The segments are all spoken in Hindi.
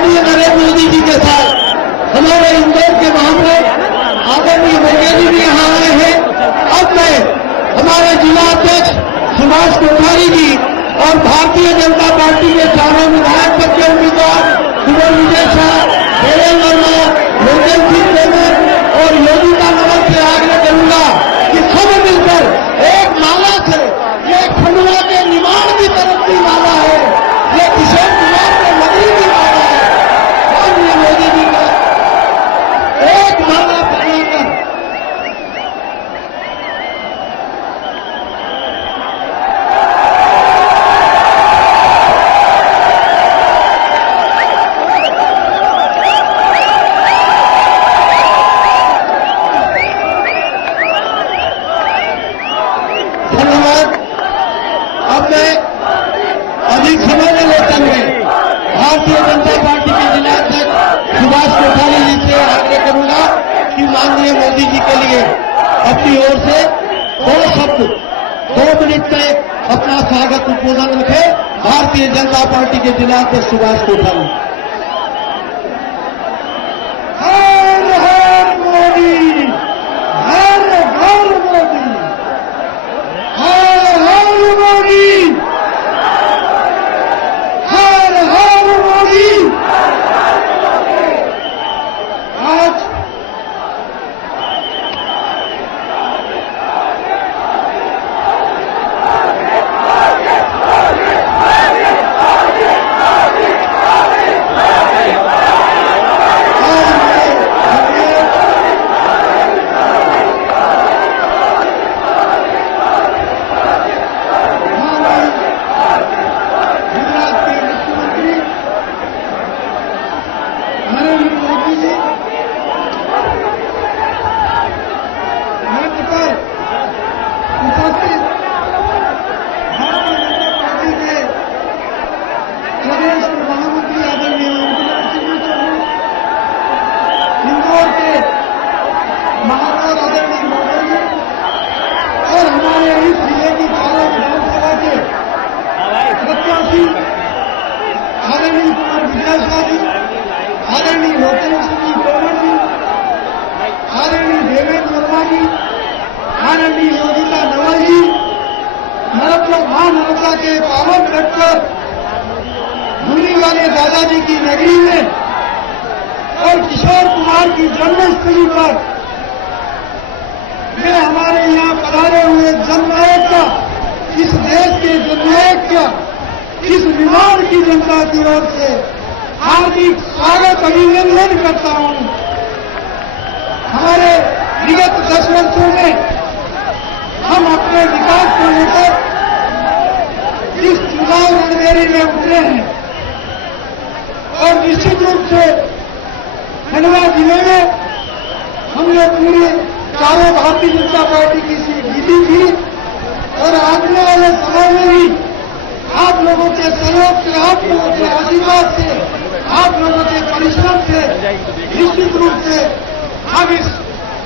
माननीय नरेंद्र मोदी जी के साथ हमारे इंदौर के महामंत्री आदरणीय मोदी जी यहाँ आए हैं। अब मैं हमारे जिला अध्यक्ष सुभाष कोठारी जी और भारतीय जनता पार्टी के चारों विधायक पद के उम्मीदवार कुंवर विजय शाह, देवेंद्र वर्मा, लोकेश सिंह तोमर और योगिता नगर से आग्रह करूंगा कि सब मिलकर एक माला से, ये खंडवा के निर्माण की तरफ की माला है, ये किशोर कुमार के नगरी की माला है। माननीय मोदी जी का एक माला बनाकर अधिक समय न लेते हुए भारतीय जनता पार्टी के जिला अध्यक्ष सुभाष कोठारी जी से आग्रह करूंगा कि माननीय मोदी जी के लिए अपनी ओर से 2 शब्द 2 मिनट में अपना स्वागत उद्बोधन रखे। भारतीय जनता पार्टी के जिला अध्यक्ष सुभाष कोठारी। हर हर मोदी, हर हर मोदी, हर हर मोदी, आदरणीय कुंवर विजय शाह जी, आदरणीय लोकेश सिंह तोमर जी, आदरणीय देवेंद्र वर्मा जी, आदरणीय योगिता नगर जी, नर्मदा के पावन तट पर धूनी वाले दादाजी की नगरी में और किशोर कुमार की जन्मस्थली पर वे हमारे यहाँ पधारे हुए जननायक का, इस देश के जननायक का, इस विभाग की जनता की ओर से हार्दिक स्वागत अभिनंदन करता हूं। हमारे विगत 10 वर्षों में हम अपने विकास को लेकर इस चुनाव रणभेरी में उतरे हैं और निश्चित रूप से खंडवा जिले में हमने पूरी चारों भारतीय जनता पार्टी की सीट जीती थी और आने वाले समय में भी आप लोगों के सहयोग से, आप लोगों के आशीर्वाद से, आप लोगों के परिश्रम से निश्चित रूप से हम इस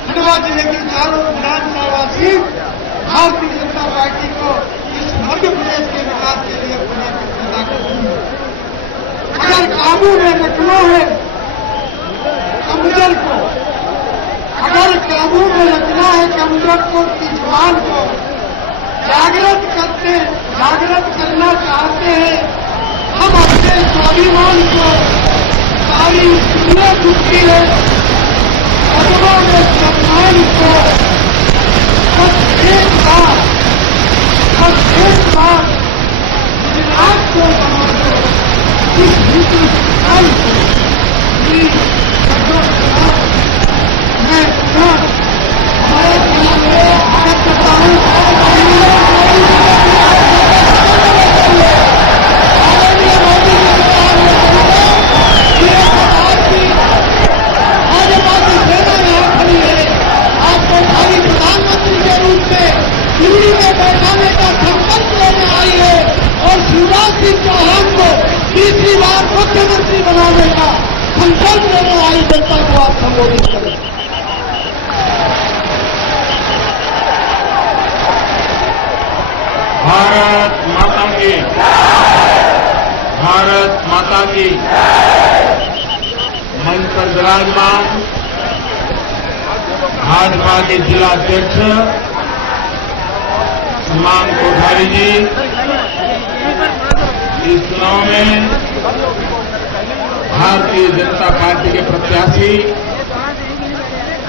खंडवा जिले की चारों विधानसभा सीट भारतीय जनता पार्टी को इस मध्य प्रदेश के विकास के लिए पैदा करेंगे। अगर काबू में रखना है कमजोर को, अगर काबू में रखना है कमजोर को की जुबान को जागृत करना चाहते हैं, हम अपने स्वाभिमान को सारी दुनिया छुट्टी है, कदमों में सम्मान को बस एक बार गुजरात को बना दो, इस हिंदुस्तान मैं भारत करता हूँ। तीसरी बार मुख्यमंत्री बनाने का संकल्प लेने वाली जनता को आप संबोधित करें। भारत माता की मंच पर विराजमान भाजपा के जिला अध्यक्ष श्रीमान कोठारी जी, इस चुनाव में भारतीय जनता पार्टी के प्रत्याशी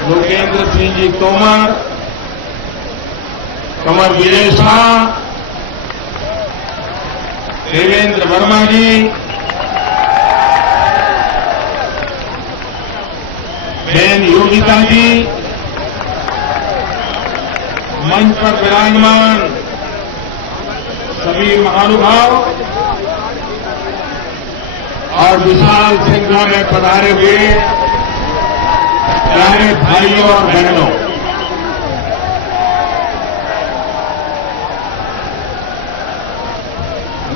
लोकेंद्र सिंह जी तोमर, कंवर विजय शाह, देवेंद्र वर्मा जी, बहन योगिता जी, मंच पर विराजमान सभी महानुभाव और विशाल संख्या में पधारे हुए प्यारे भाइयों और बहनों,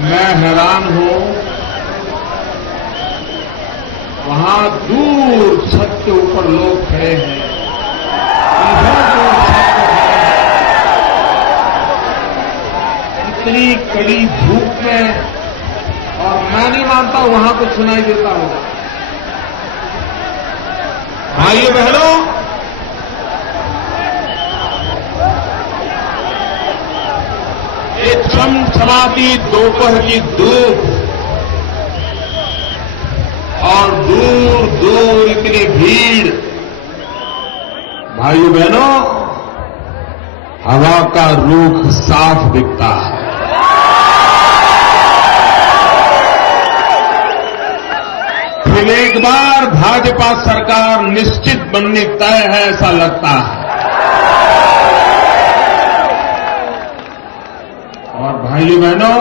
मैं हैरान हूं, वहां दूर छत के ऊपर लोग खड़े हैं, इधर दूर छत पर खड़े हैं, इतनी कड़ी धूप में, और मैं नहीं मानता वहां कुछ सुनाई देता होगा। भाइयों बहनों, एक चमचमाती दोपहर की धूप और दूर दूर इतनी भीड़, भाइयों बहनों, हवा का रुख साफ दिखता है। फिर एक बार भाजपा सरकार निश्चित बननी तय है, ऐसा लगता है। और भाइयों बहनों,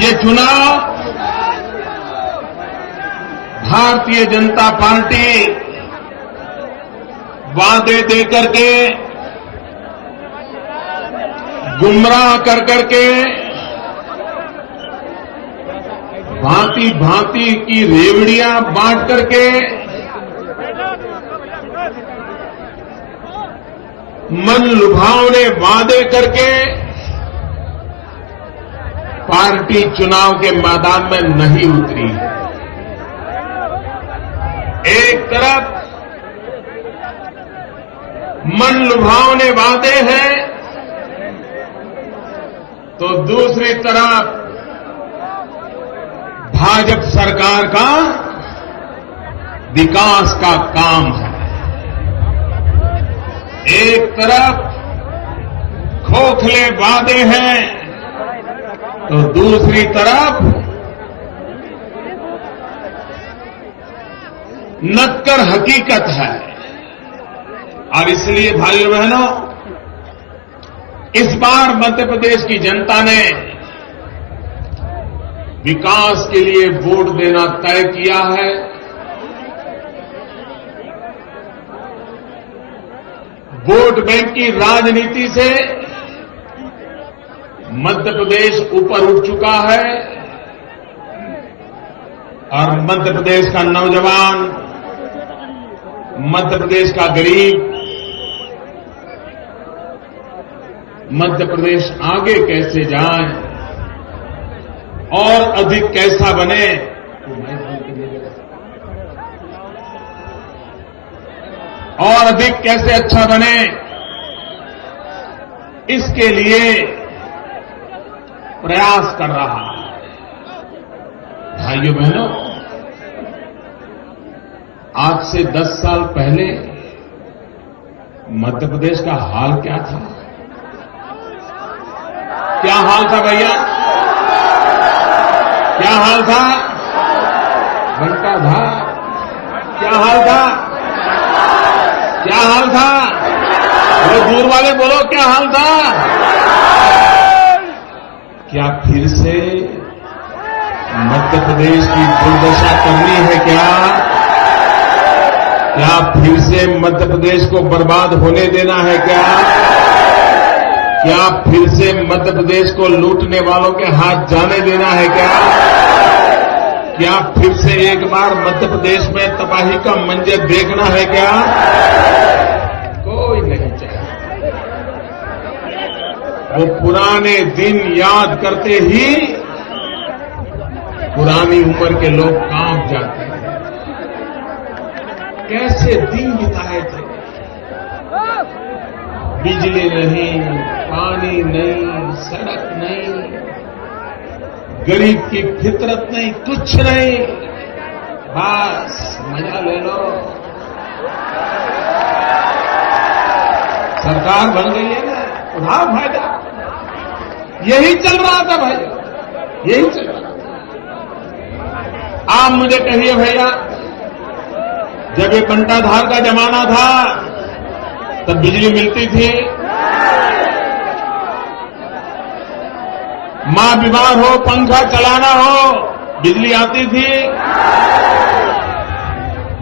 ये चुनाव भारतीय जनता पार्टी वादे देकर के, गुमराह कर करके, भांति भांति की रेवड़ियां बांट करके, मन लुभावने वादे करके पार्टी चुनाव के मैदान में नहीं उतरी है। एक तरफ मन लुभावने वादे हैं, तो दूसरी तरफ भाजपा सरकार का विकास का काम है। एक तरफ खोखले वादे हैं, तो दूसरी तरफ नक्कर हकीकत है। और इसलिए भाइयों बहनों, इस बार मध्य प्रदेश की जनता ने विकास के लिए वोट देना तय किया है। वोट बैंक की राजनीति से मध्य प्रदेश ऊपर उठ चुका है और मध्य प्रदेश का नौजवान, मध्य प्रदेश का गरीब, मध्य प्रदेश आगे कैसे जाए और अधिक कैसा बने, और अधिक कैसे अच्छा बने, इसके लिए प्रयास कर रहा है। भाइयों बहनों, आज से 10 साल पहले मध्य प्रदेश का हाल क्या था? क्या हाल था भैया? क्या हाल था? घंटा था? क्या हाल था? क्या हाल था? वो दूर वाले बोलो, क्या हाल था? क्या फिर से मध्य प्रदेश की दुर्दशा करनी है क्या? क्या फिर से मध्य प्रदेश को बर्बाद होने देना है क्या? क्या फिर से मध्य प्रदेश को लूटने वालों के हाथ जाने देना है क्या? क्या फिर से एक बार मध्य प्रदेश में तबाही का मंजर देखना है क्या? कोई नहीं चाहे। वो पुराने दिन याद करते ही पुरानी उम्र के लोग कांप जाते हैं। कैसे दिन बिताए थे, बिजली नहीं, पानी नहीं, सड़क नहीं, गरीब की फितरत नहीं, कुछ नहीं, बस मजा ले लो। सरकार बन गई है ना, उठाओ फायदा। यही चल रहा था भाई, यही चल रहा था। आप मुझे कहिए भैया, जब ये कंटाधार का जमाना था तब बिजली मिलती थी, मां बीमार हो, पंखा चलाना हो, बिजली आती थी,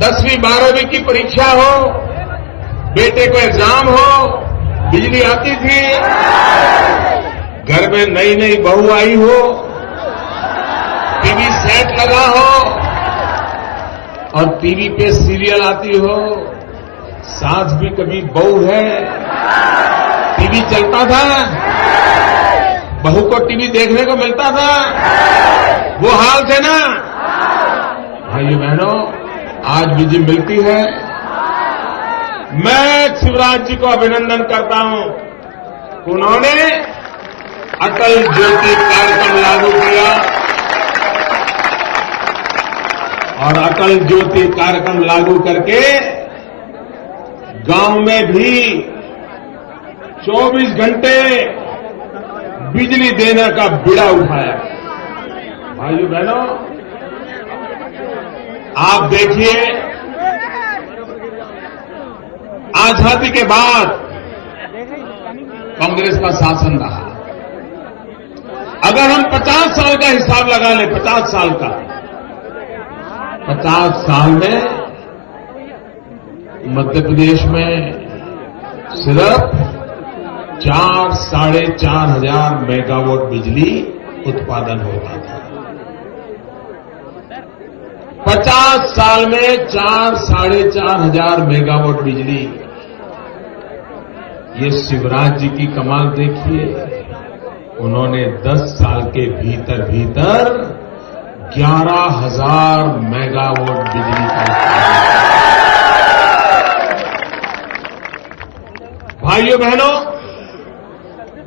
10वीं 12वीं की परीक्षा हो, बेटे को एग्जाम हो, बिजली आती थी, घर में नई नई बहू आई हो, टीवी सेट लगा हो और टीवी पे सीरियल आती हो, सास भी कभी बहू है, टीवी चलता था, बहू को टीवी देखने को मिलता था, वो हाल थे ना। भाइयों बहनों, आज बिजली मिलती है। मैं शिवराज जी को अभिनंदन करता हूं, उन्होंने अटल ज्योति कार्यक्रम लागू किया और अटल ज्योति कार्यक्रम लागू करके गांव में भी 24 घंटे बिजली देने का बीड़ा उठाया। भाइयों बहनों, आप देखिए, आजादी के बाद कांग्रेस का शासन रहा। अगर हम 50 साल का हिसाब लगा लें, 50 साल का, 50 साल में मध्य प्रदेश में सिर्फ 4-4.5 हजार मेगावाट बिजली उत्पादन होता था। 50 साल में 4-4.5 हजार मेगावाट बिजली। ये शिवराज जी की कमाल देखिए, उन्होंने 10 साल के भीतर भीतर 11,000 मेगावाट बिजली का उत्पादन। भाइयों बहनों,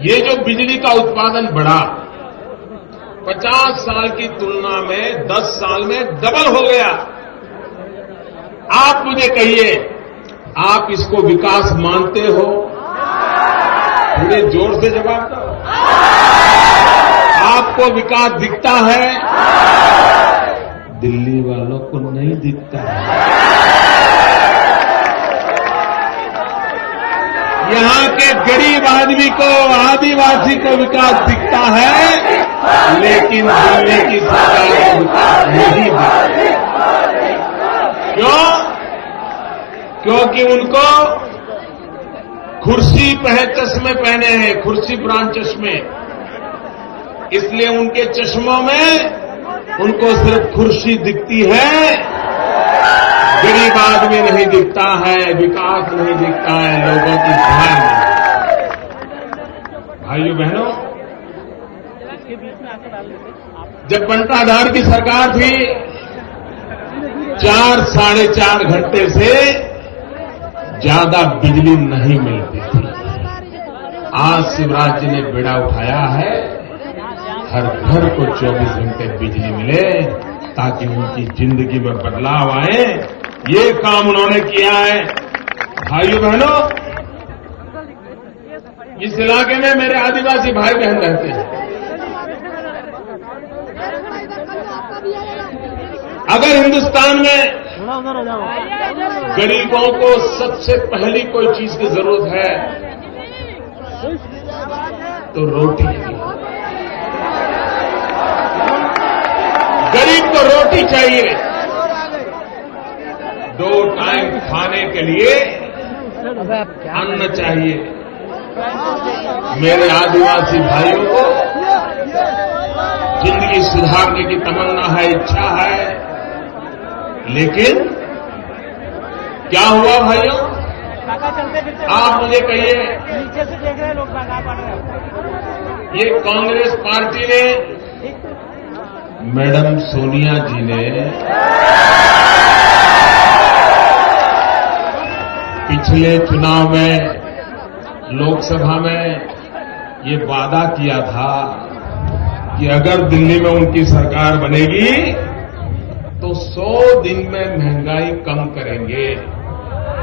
ये जो बिजली का उत्पादन बढ़ा, 50 साल की तुलना में 10 साल में डबल हो गया। आप मुझे कहिए, आप इसको विकास मानते हो? पूरे जोर से जवाब दो। आपको विकास दिखता है? दिल्ली वालों को नहीं दिखता है। यहां के गरीब आदमी को, आदिवासी को विकास दिखता है, लेकिन दिल्ली की सरकार को विकास नहीं दिखता। क्यों? क्योंकि उनको कुर्सी चश्मे पहने हैं, कुर्सी ब्रांड चश्मे, इसलिए उनके चश्मों में उनको सिर्फ कुर्सी दिखती है, गरीब आदमी नहीं दिखता है, विकास नहीं दिखता है, लोगों की भलाई नहीं। भाइयों बहनों, जब बंटाधार की सरकार थी, 4-4.5 घंटे से ज्यादा बिजली नहीं मिलती थी। आज शिवराज जी ने बेड़ा उठाया है, हर घर को 24 घंटे बिजली मिले ताकि उनकी जिंदगी में बदलाव आए। ये काम उन्होंने किया है। भाइयों बहनों, इस इलाके में मेरे आदिवासी भाई बहन रहते हैं। अगर हिंदुस्तान में गरीबों को सबसे पहली कोई चीज की जरूरत है तो रोटी की। गरीब को रोटी चाहिए, 2 टाइम खाने के लिए अन्न चाहिए। मेरे आदिवासी भाइयों को जिंदगी सुधारने की तमन्ना है, इच्छा है, लेकिन क्या हुआ भाइयों? आप मुझे कहिए, नीचे से देख रहे हैं लोग बागा पड़ रहे हैं। ये कांग्रेस पार्टी ने, मैडम सोनिया जी ने पिछले चुनाव में लोकसभा में ये वादा किया था कि अगर दिल्ली में उनकी सरकार बनेगी तो 100 दिन में महंगाई कम करेंगे,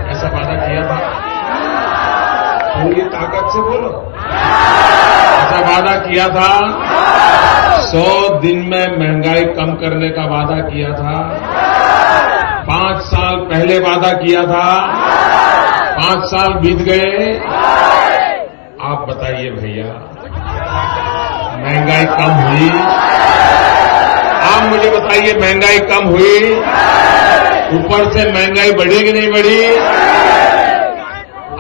ऐसा वादा किया था। पूरी ताकत से बोलो, ऐसा वादा किया था। 100 दिन में महंगाई कम करने का वादा किया था। 5 साल पहले वादा किया था, 5 साल बीत गए। आप बताइए भैया, महंगाई कम हुई? आप मुझे बताइए, महंगाई कम हुई? ऊपर से महंगाई बढ़ी कि नहीं बढ़ी?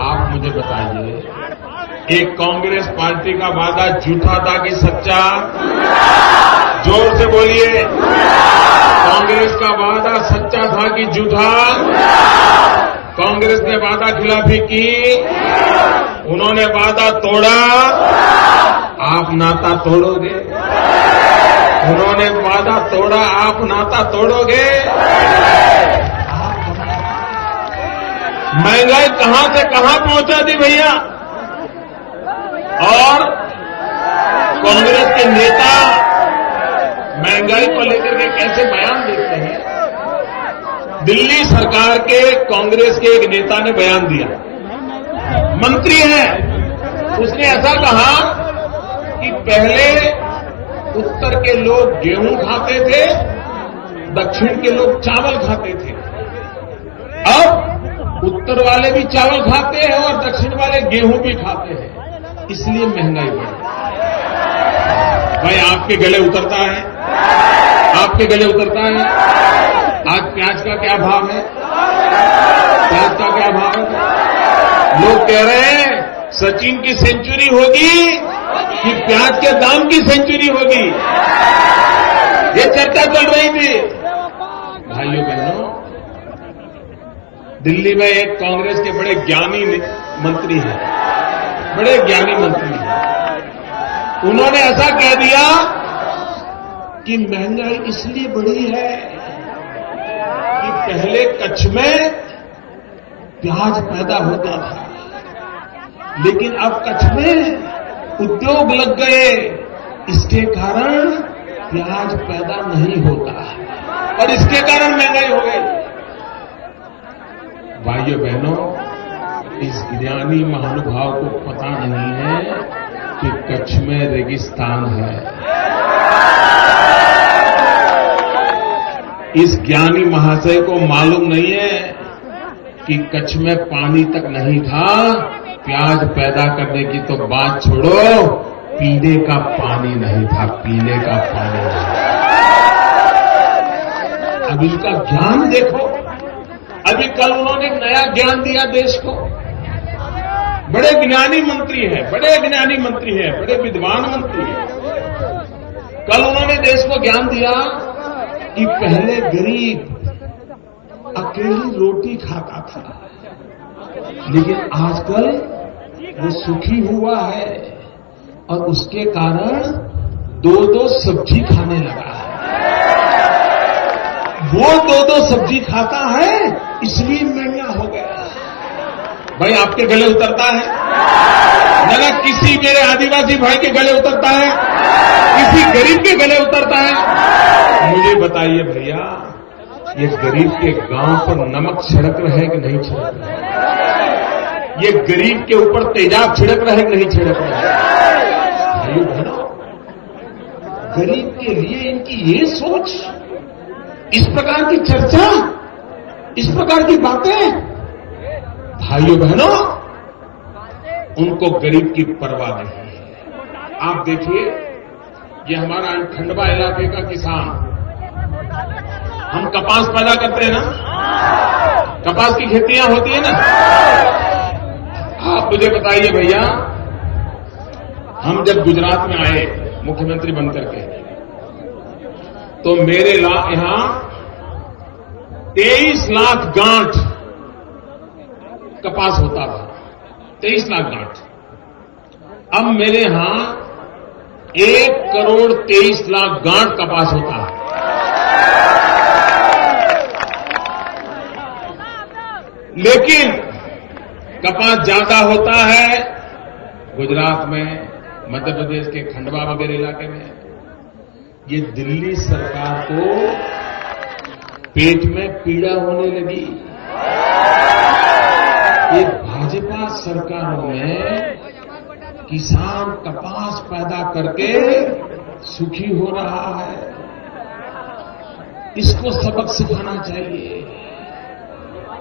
आप मुझे बताइए, एक कांग्रेस पार्टी का वादा झूठा था कि सच्चा? जोर से बोलिए, कांग्रेस का वादा सच्चा था कि झूठा? कांग्रेस ने वादा खिलाफी की, उन्होंने वादा तोड़ा, आप नाता तोड़ोगे? उन्होंने वादा तोड़ा, आप नाता तोड़ोगे? महंगाई कहां से कहां पहुंचा दी भैया। और कांग्रेस के नेता महंगाई को लेकर के कैसे बयान देते हैं। दिल्ली सरकार के कांग्रेस के एक नेता ने बयान दिया, मंत्री है, उसने ऐसा कहा कि पहले उत्तर के लोग गेहूं खाते थे, दक्षिण के लोग चावल खाते थे। अब उत्तर वाले भी चावल खाते हैं और दक्षिण वाले गेहूं भी खाते हैं, इसलिए महंगाई बढ़ी। भाई आपके गले उतरता है, आपके गले उतरता है। आज प्याज का क्या भाव है? प्याज का क्या भाव है? लोग कह रहे हैं सचिन की सेंचुरी होगी कि प्याज के दाम की सेंचुरी होगी, ये चर्चा चल रही थी। भाइयों बहनों, दिल्ली में एक कांग्रेस के बड़े ज्ञानी मंत्री हैं, बड़े ज्ञानी मंत्री हैं। उन्होंने ऐसा कह दिया कि महंगाई इसलिए बढ़ी है कि पहले कच्छ में प्याज पैदा होता था, लेकिन अब कच्छ में उद्योग लग गए, इसके कारण प्याज पैदा नहीं होता और इसके कारण महंगाई हो गई। भाइयों बहनों, इस ज्ञानी महानुभाव को पता नहीं है कि कच्छ में रेगिस्तान है। इस ज्ञानी महाशय को मालूम नहीं है कि कच्छ में पानी तक नहीं था, प्याज पैदा करने की तो बात छोड़ो, पीने का पानी नहीं था, पीने का पानी नहीं था। अब इनका ज्ञान देखो, अभी कल उन्होंने एक नया ज्ञान दिया देश को। बड़े ज्ञानी मंत्री हैं, बड़े ज्ञानी मंत्री हैं, बड़े विद्वान मंत्री हैं। कल उन्होंने देश को ज्ञान दिया कि पहले गरीब अकेली रोटी खाता था, लेकिन आजकल वो सुखी हुआ है और उसके कारण 2-2 सब्जी खाने लगा है। वो 2-2 सब्जी खाता है, इसलिए महंगा हो गया। भाई आपके गले उतरता है ना? किसी मेरे आदिवासी भाई के गले उतरता है, किसी गरीब के गले उतरता है? मुझे बताइए भैया, ये गरीब के गांव पर नमक छिड़क रहे कि नहीं छिड़क रहे? ये गरीब के ऊपर तेजाब छिड़क रहे कि नहीं छिड़क रहे? भाइयों बहनों, गरीब के लिए इनकी ये सोच, इस प्रकार की चर्चा, इस प्रकार की बातें, भाइयों बहनों, उनको गरीब की परवाह नहीं है। आप देखिए, ये हमारा खंडवा इलाके का किसान, हम कपास पैदा करते हैं ना, कपास की खेतियां होती है ना। आप मुझे बताइए भैया, हम जब गुजरात में आए मुख्यमंत्री बनकर के, तो मेरे यहां 23 लाख गांठ कपास होता था, 23 लाख गांठ। अब मेरे यहां 1,23,00,000 गांठ कपास होता है। लेकिन कपास ज्यादा होता है गुजरात में, मध्य प्रदेश के खंडवा वगैरह इलाके में। ये दिल्ली सरकार को पेट में पीड़ा होने लगी। ये भाजपा सरकारों में किसान कपास पैदा करके सुखी हो रहा है। इसको सबक सिखाना चाहिए।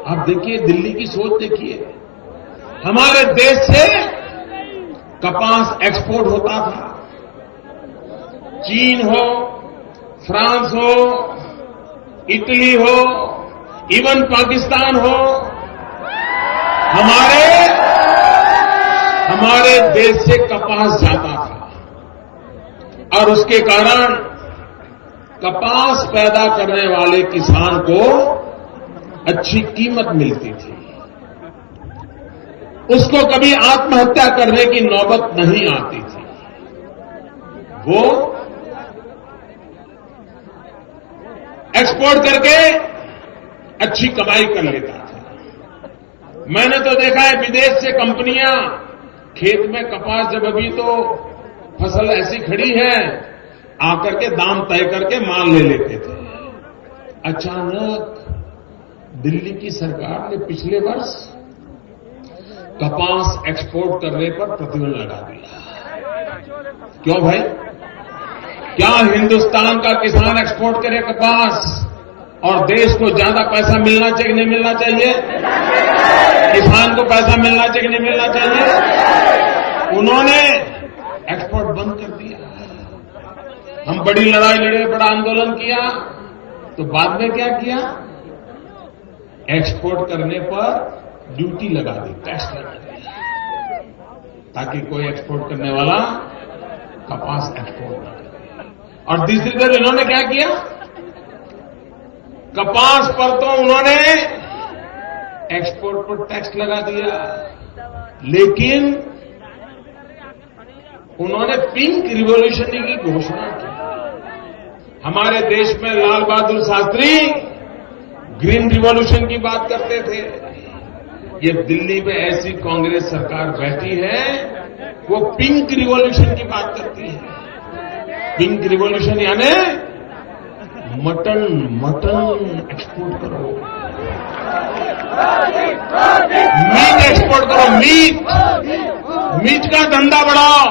आप देखिए, दिल्ली की सोच देखिए। हमारे देश से कपास एक्सपोर्ट होता था। चीन हो, फ्रांस हो, इटली हो, इवन पाकिस्तान हो, हमारे देश से कपास जाता था। और उसके कारण कपास पैदा करने वाले किसान को अच्छी कीमत मिलती थी। उसको कभी आत्महत्या करने की नौबत नहीं आती थी। वो एक्सपोर्ट करके अच्छी कमाई कर लेता था। मैंने तो देखा है विदेश से कंपनियां खेत में कपास, जब अभी तो फसल ऐसी खड़ी है, आकर के दाम तय करके माल ले लेते थे। अचानक दिल्ली की सरकार ने पिछले वर्ष कपास एक्सपोर्ट करने पर प्रतिबंध लगा दिया। क्यों भाई? क्या हिंदुस्तान का किसान एक्सपोर्ट करे कपास और देश को ज्यादा पैसा मिलना चाहिए नहीं मिलना चाहिए? किसान को पैसा मिलना चाहिए नहीं मिलना चाहिए? उन्होंने एक्सपोर्ट बंद कर दिया। हम बड़ी लड़ाई लड़े, बड़ा आंदोलन किया, तो बाद में क्या किया? एक्सपोर्ट करने पर ड्यूटी लगा दी, टैक्स लगा दिया, ताकि कोई एक्सपोर्ट करने वाला कपास एक्सपोर्ट न करे। और दूसरी तरफ इन्होंने क्या किया? कपास पर तो उन्होंने एक्सपोर्ट पर टैक्स लगा दिया, लेकिन उन्होंने पिंक रिवॉल्यूशन की घोषणा की। हमारे देश में लाल बहादुर शास्त्री ग्रीन रिवॉल्यूशन की बात करते थे। ये दिल्ली में ऐसी कांग्रेस सरकार बैठी है, वो पिंक रिवॉल्यूशन की बात करती है। पिंक रिवॉल्यूशन यानी मटन एक्सपोर्ट करो, मीट एक्सपोर्ट करो, मीट का धंधा बढ़ाओ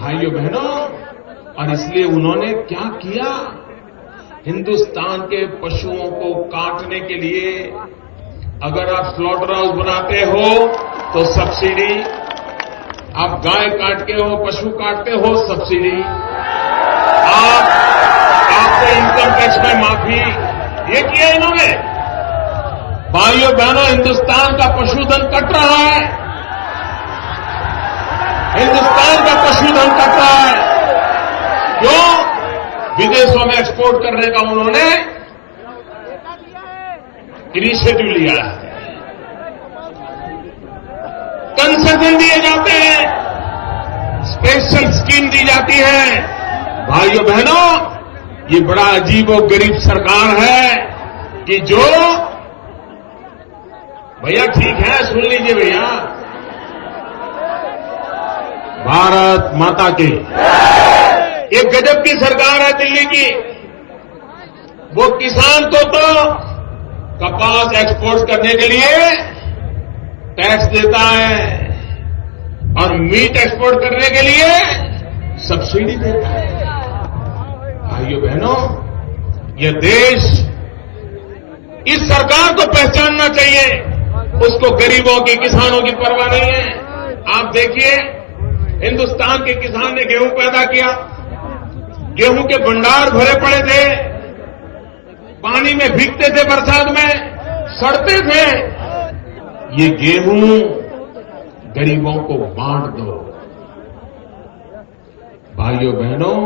भाइयों बहनों। और इसलिए उन्होंने क्या किया? हिंदुस्तान के पशुओं को काटने के लिए, अगर आप स्लॉटर हाउस बनाते हो तो सब्सिडी, आप गाय काटते हो, पशु काटते हो, सब्सिडी, आपको इनकम टैक्स में माफी, ये किया इन्होंने। भाइयों बहनों, हिंदुस्तान का पशुधन कट रहा है, हिंदुस्तान का पशुधन कट रहा है। क्यों? विदेशों में एक्सपोर्ट करने का उन्होंने इनिशिएटिव लिया है, कंसेशन दिए जाते हैं, स्पेशल स्कीम दी जाती है। भाइयों बहनों, ये बड़ा अजीब और गरीब सरकार है कि जो, भैया ठीक है, सुन लीजिए भैया, भारत माता की एक गजब की सरकार है दिल्ली की। वो किसान को तो कपास एक्सपोर्ट करने के लिए टैक्स देता है और मीट एक्सपोर्ट करने के लिए सब्सिडी देता है। भाइयों बहनों, यह देश, इस सरकार को पहचानना चाहिए। उसको गरीबों की, किसानों की परवाह नहीं है। आप देखिए, हिंदुस्तान के किसान ने गेहूं पैदा किया, गेहूं के भंडार भरे पड़े थे, पानी में भीगते थे, बरसात में सड़ते थे। ये गेहूं गरीबों को बांट दो। भाइयों बहनों,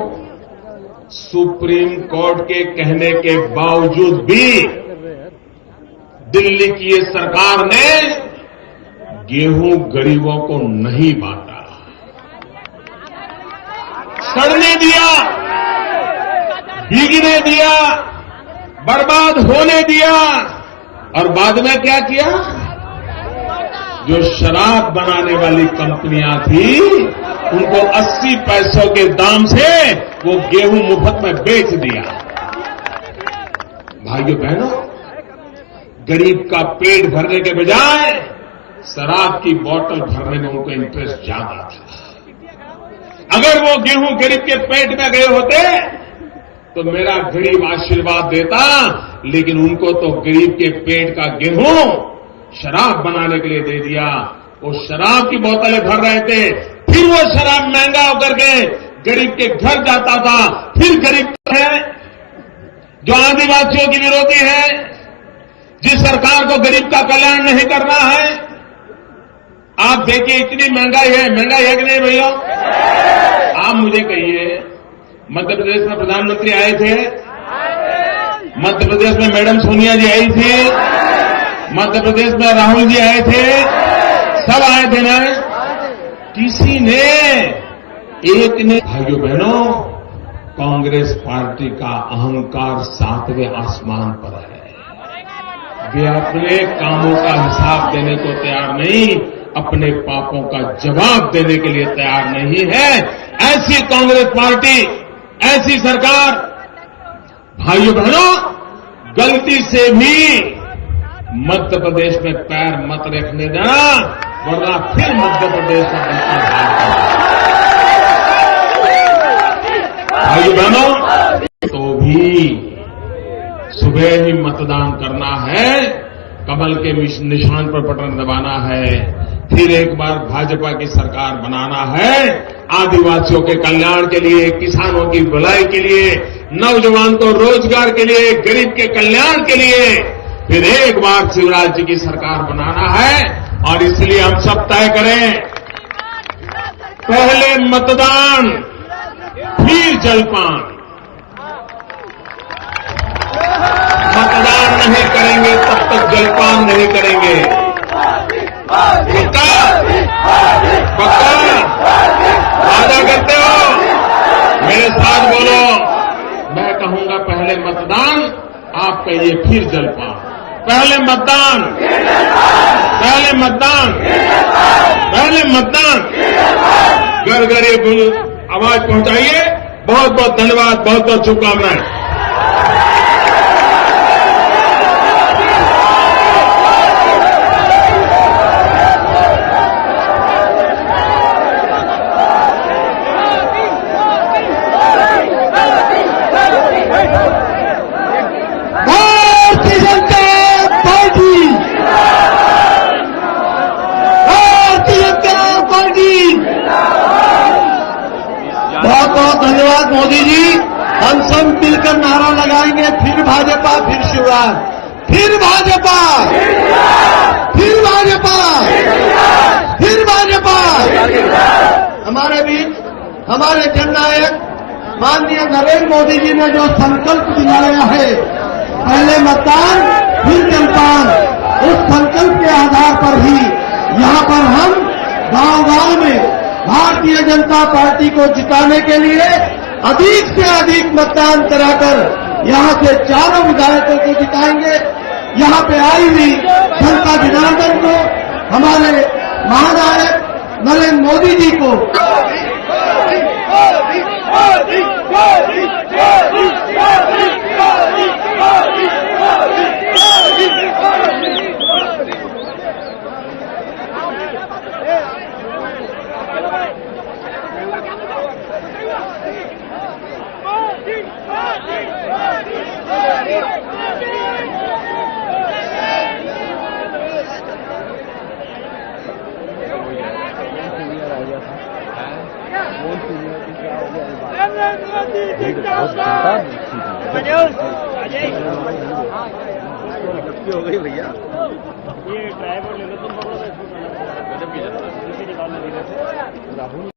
सुप्रीम कोर्ट के कहने के बावजूद भी दिल्ली की ये सरकार ने गेहूं गरीबों को नहीं बांटा, सड़ने दिया, भीगने दिया, बर्बाद होने दिया और बाद में क्या किया? जो शराब बनाने वाली कंपनियां थी उनको 80 पैसों के दाम से वो गेहूं मुफ्त में बेच दिया। भाइयों बहनों, गरीब का पेट भरने के बजाय शराब की बोतल भरने में उनको इंटरेस्ट ज्यादा था। अगर वो गेहूं गरीब के पेट में गए होते तो मेरा गरीब आशीर्वाद देता, लेकिन उनको तो गरीब के पेट का गेहूं शराब बनाने के लिए दे दिया। वो शराब की बोतलें भर रहे थे, फिर वो शराब महंगा होकर के गरीब के घर जाता था। फिर गरीब है जो आदिवासियों की विरोधी है, जिस सरकार को गरीब का कल्याण नहीं करना है। आप देखिए इतनी महंगाई है कि नहीं भैया? आप मुझे कहिए, मध्य प्रदेश में प्रधानमंत्री आए थे, मध्य प्रदेश में मैडम सोनिया जी आई थी, मध्य प्रदेश में राहुल जी आए थे, सब आए थे ना? किसी ने एक ने, भाइयों बहनों, कांग्रेस पार्टी का अहंकार 7वें आसमान पर है। वे अपने कामों का हिसाब देने को तैयार नहीं, अपने पापों का जवाब देने के लिए तैयार नहीं है। ऐसी कांग्रेस पार्टी, ऐसी सरकार, भाइयों बहनों, गलती से भी मध्य प्रदेश में पैर मत रखने देना, वरना फिर मध्य प्रदेश का बनता है। भाइयों बहनों, तो भी सुबह ही मतदान करना है, कमल के निशान पर बटन दबाना है, फिर एक बार भाजपा की सरकार बनाना है, आदिवासियों के कल्याण के लिए, किसानों की भलाई के लिए, नौजवान को रोजगार के लिए, गरीब के कल्याण के लिए फिर एक बार शिवराज जी की सरकार बनाना है। और इसलिए हम सब तय करें, पहले मतदान फिर जलपान। मतदान नहीं करेंगे तब तक जलपान नहीं करेंगे। पक्का? पक्का? वादा करते हो? मेरे साथ बोलो। मैं कहूंगा पहले मतदान, आप कहिए फिर जलपान। पहले मतदान, पहले मतदान, पहले मतदान। घर घर ये आवाज पहुंचाइए। बहुत बहुत धन्यवाद, बहुत बहुत शुभकामनाएं। बहुत बहुत धन्यवाद मोदी जी। हम सब मिलकर नारा लगाएंगे, फिर भाजपा, फिर शिवराज, फिर भाजपा, फिर भाजपा, फिर भाजपा। हमारे बीच हमारे जननायक माननीय नरेंद्र मोदी जी ने जो संकल्प दिलाया है, पहले मतदान फिर जलपान, उस संकल्प के आधार पर ही यहाँ पर हम गांव-गांव में भारतीय जनता पार्टी को जिताने के लिए अधिक से अधिक मतदान कराकर यहाँ से चारों विधायकों को जिताएंगे। यहाँ पे आई हुई जनता जनार्दन को, हमारे महानायक नरेंद्र मोदी जी को हो गई भैया, ये ड्राइवर ले लो तुम, पकड़ो इसको, गजब की जनता, इसे निकालने दे रहे थे राहुल।